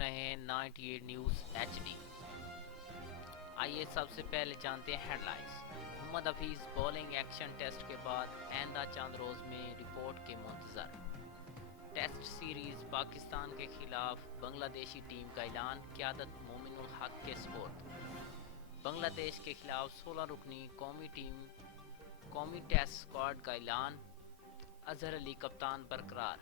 رہے ہیں 98 news H D. آئیے سب سے پہلے جانتے ہیں ہیڈ لائنز۔ محمد حفیظ بولنگ ایکشن ٹیسٹ کے بعد آئندہ چند روز میں رپورٹ کے منتظر۔ ٹیسٹ سیریز پاکستان کے خلاف بنگلہ دیشی ٹیم کا اعلان، قیادت مومن الحق کے سپرد۔ بنگلہ دیش کے خلاف 16 رکنی قومی ٹیسٹ اسکواڈ کا اعلان، اظہر علی کپتان برقرار۔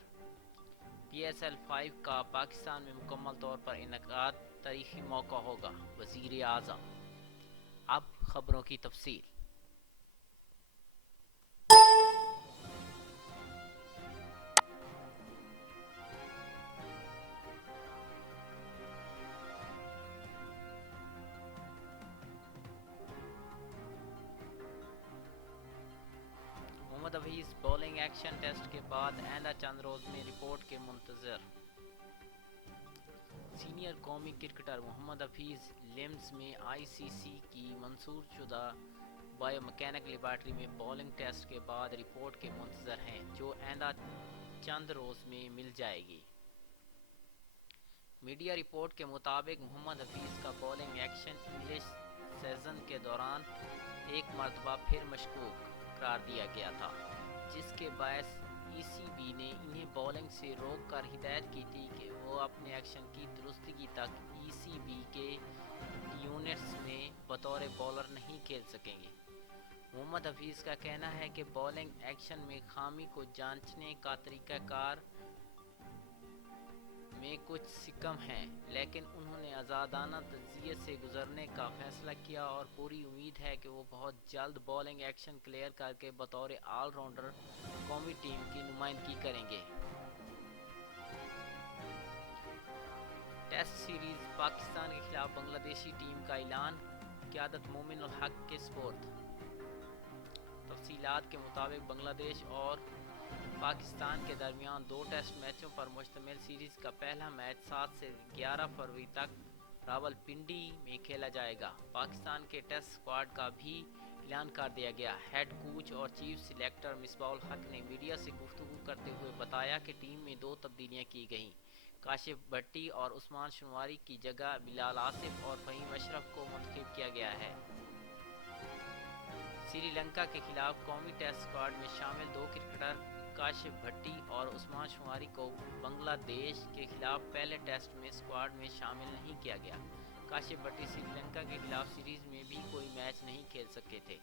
پی ایس ایل 5 کا پاکستان میں مکمل طور پر انعقاد تاریخی موقع ہوگا، وزیر اعظم۔ اب خبروں کی تفصیل۔ محمد حفیظ بولنگ ایکشن ٹیسٹ کے بعد آئندہ چند روز میں رپورٹ کے منتظر۔ سینئر قومی کرکٹر محمد حفیظ لیمز میں آئی سی سی کی منظور شدہ بائیو میکینک لیبارٹری میں بولنگ ٹیسٹ کے بعد رپورٹ کے منتظر ہیں، جو آئندہ چند روز میں مل جائے گی۔ میڈیا رپورٹ کے مطابق محمد حفیظ کا بولنگ ایکشن انگلش سیزن کے دوران ایک مرتبہ پھر مشکوک قرار دیا گیا تھا، جس کے باعث ای سی بی نے انہیں بولنگ سے روک کر ہدایت کی تھی کہ وہ اپنے ایکشن کی درستگی تک ای سی بی کے یونٹس میں بطور بولر نہیں کھیل سکیں گے۔ محمد حفیظ کا کہنا ہے کہ بولنگ ایکشن میں خامی کو جانچنے کا طریقہ کار میں کچھ سکم ہیں، لیکن انہوں نے آزادانہ تجزیے سے گزرنے کا فیصلہ کیا اور پوری امید ہے کہ وہ بہت جلد بولنگ ایکشن کلیئر کر کے بطور آل راؤنڈر قومی ٹیم کی نمائندگی کریں گے۔ ٹیسٹ سیریز پاکستان کے خلاف بنگلہ دیشی ٹیم کا اعلان، قیادت مومن الحق کے سپرد۔ تفصیلات کے مطابق بنگلہ دیش اور پاکستان کے درمیان 2 ٹیسٹ میچوں پر مشتمل سیریز کا پہلا میچ 7 سے 11 فروری تک راولپنڈی میں کھیلا جائے گا۔ پاکستان کے ٹیسٹ اسکواڈ کا بھی اعلان کر دیا گیا۔ ہیڈ کوچ اور چیف سلیکٹر مصباح الحق نے میڈیا سے گفتگو کرتے ہوئے بتایا کہ ٹیم میں 2 تبدیلیاں کی گئیں۔ کاشف بھٹی اور عثمان شنواری کی جگہ بلال آصف اور فہیم اشرف کو منتخب کیا گیا ہے۔ سری لنکا کے خلاف قومی ٹیسٹ اسکواڈ میں شامل 2 کرکٹر کاشف بھٹی اور عثمان شنواری کو بنگلہ دیش کے خلاف پہلے ٹیسٹ میں اسکواڈ میں شامل نہیں کیا گیا۔ کاشف بھٹی سری لنکا کے خلاف سیریز میں بھی کوئی میچ نہیں کھیل سکے تھے،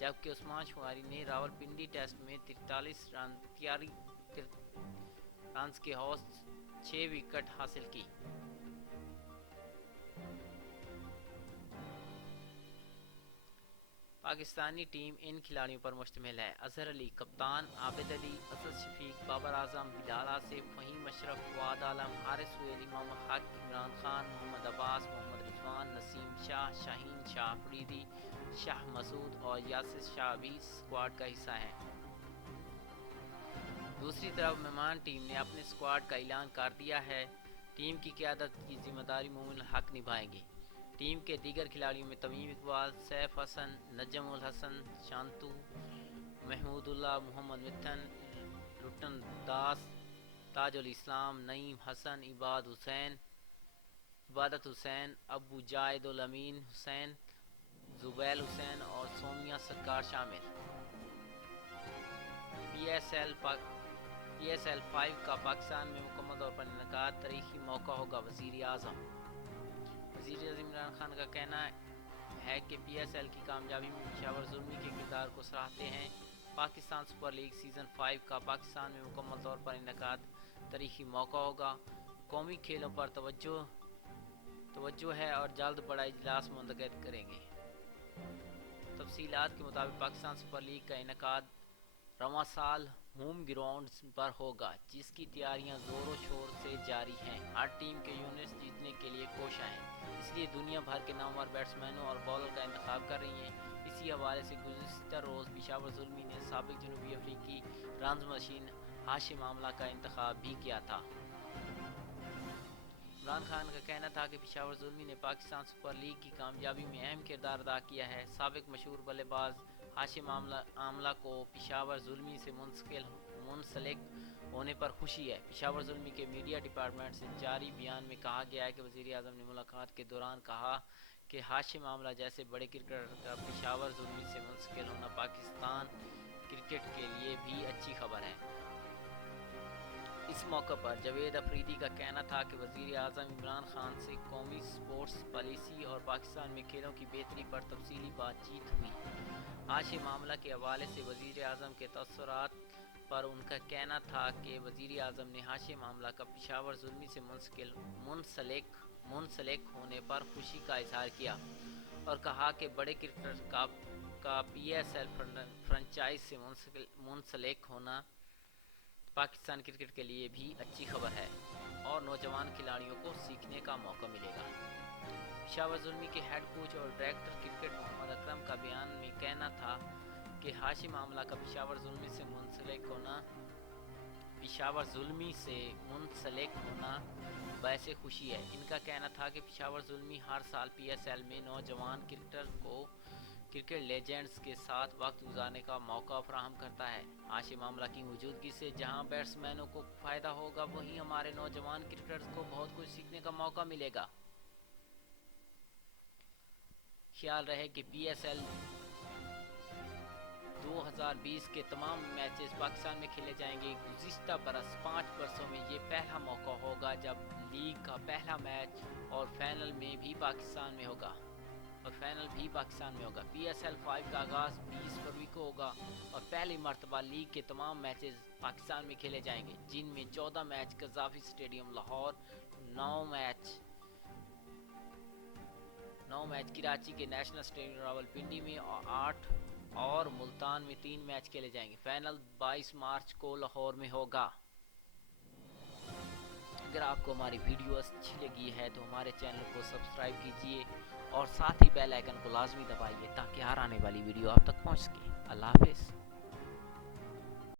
جبکہ عثمان شنواری نے راولپنڈی ٹیسٹ میں 43 رنز کے حوص 6 وکٹ حاصل کی۔ پاکستانی ٹیم ان کھلاڑیوں پر مشتمل ہے: اظہر علی کپتان، عابد علی، اسد شفیق، بابر اعظم، بلال آصف، فہیم اشرف، فواد عالم، حارث سہیل، امام الحق، عمران خان، محمد عباس، محمد رضوان، نسیم شاہ، شاہین شاہ افریدی، شاہ مسعود اور یاسر شاہ بھی اسکواڈ کا حصہ ہیں۔ دوسری طرف مہمان ٹیم نے اپنے اسکواڈ کا اعلان کر دیا ہے۔ ٹیم کی قیادت کی ذمہ داری مومن الحق نبھائیں گے۔ ٹیم کے دیگر کھلاڑیوں میں تمیم اقبال، سیف حسن، نجم الحسن، شانتو، محمود اللہ، محمد متھن، لٹن داس، تاج الاسلام، نعیم حسن، عبادت حسین، ابو جائد الامین حسین، زبیل حسین اور سومیہ سرکار شامل۔ پی ایس ایل 5 کا پاکستان میں مکمل طور پر انعقاد تاریخی موقع ہوگا، وزیر اعظم۔ وزیر اعظم عمران خان کا کہنا ہے کہ پی ایس ایل کی کامیابی میں پشاور زلمی کے کردار کو سراہتے ہیں۔ پاکستان سپر لیگ سیزن 5 کا پاکستان میں مکمل طور پر انعقاد تاریخی موقع ہوگا۔ قومی کھیلوں پر توجہ ہے اور جلد بڑا اجلاس منعقد کریں گے۔ تفصیلات کے مطابق پاکستان سپر لیگ کا انعقاد رواں سال ہوم گراؤنڈ پر ہوگا، جس کی تیاریاں زور و شور سے جاری ہیں۔ ہر ٹیم کے یونٹس جیتنے کے لیے کوشاں ہیں، اس لیے دنیا بھر کے نامور بیٹسمینوں اور بالر کا انتخاب کر رہی ہیں۔ اسی حوالے سے گزشتہ روز پشاور زلمی نے سابق جنوبی افریقی رنز مشین ہاشم املہ کا انتخاب بھی کیا تھا۔ عمران خان کا کہنا تھا کہ پشاور زلمی نے پاکستان سپر لیگ کی کامیابی میں اہم کردار ادا کیا ہے۔ سابق مشہور بلے باز ہاشم املہ کو پشاور زلمی سے منسلک ہونے پر خوشی ہے۔ پشاور زلمی کے میڈیا ڈپارٹمنٹ سے جاری بیان میں کہا گیا ہے کہ وزیر اعظم نے ملاقات کے دوران کہا کہ ہاشم آملہ جیسے بڑے کرکٹر کا پشاور زلمی سے منسلک ہونا پاکستان کرکٹ کے لیے بھی اچھی خبر ہے۔ اس موقع پر جاوید افریدی کا کہنا تھا کہ وزیر اعظم عمران خان سے قومی سپورٹس پالیسی اور پاکستان میں کھیلوں کی بہتری پر تفصیلی بات چیت ہوئی۔ ہاشم آملہ کے حوالے سے وزیر اعظم کے تاثرات پر ان کا کہنا تھا کہ وزیر اعظم نے ہاشم آملہ کا پشاور زلمی سے منسلک ہونے پر خوشی کا اظہار کیا اور کہا کہ بڑے کرکٹر کا پی ایس ایل فرنچائز سے منسلک ہونا پاکستان کرکٹ کے لیے بھی اچھی خبر ہے اور نوجوان کھلاڑیوں کو سیکھنے کا موقع ملے گا۔ پشاور زلمی کے ہیڈ کوچ اور ڈائریکٹر کرکٹ محمد اکرم کا بیان میں کہنا تھا کہ ہاشم آملہ کا پشاور زلمی سے منسلک ہونا باعث خوشی ہے۔ ان کا کہنا تھا کہ پشاور زلمی ہر سال پی ایس ایل میں نوجوان کرکٹر کو کرکٹ لیجنڈز کے ساتھ وقت گزارنے کا موقع فراہم کرتا ہے۔ ہاشم آملہ کی موجودگی سے جہاں بیٹسمینوں کو فائدہ ہوگا وہیں ہمارے نوجوان کرکٹرز کو بہت کچھ سیکھنے کا موقع ملے گا۔ خیال رہے کہ پی ایس ایل 2020 کے تمام میچز پاکستان میں کھیلے جائیں گے۔ گزشتہ برس 5 برسوں میں یہ پہلا موقع ہوگا جب لیگ کا پہلا میچ اور فائنل بھی پاکستان میں ہوگا۔ پی ایس ایل 5 کا آغاز 20 فروری کو ہوگا اور پہلی مرتبہ لیگ کے تمام میچز پاکستان میں کھیلے جائیں گے، جن میں 14 match Gaddafi stadium Lahore, 9 match Karachi کے نیشنل اسٹیڈیم راولپنڈی میں، 8 اور ملتان میں 3 میچ کھیلے جائیں گے۔ فائنل 22 مارچ کو لاہور میں ہوگا۔ اگر آپ کو ہماری ویڈیو اچھی لگی ہے تو ہمارے چینل کو سبسکرائب کیجئے اور ساتھ ہی بیل آئیکن کو لازمی دبائیے تاکہ ہر آنے والی ویڈیو آپ تک پہنچ سکے۔ اللہ حافظ۔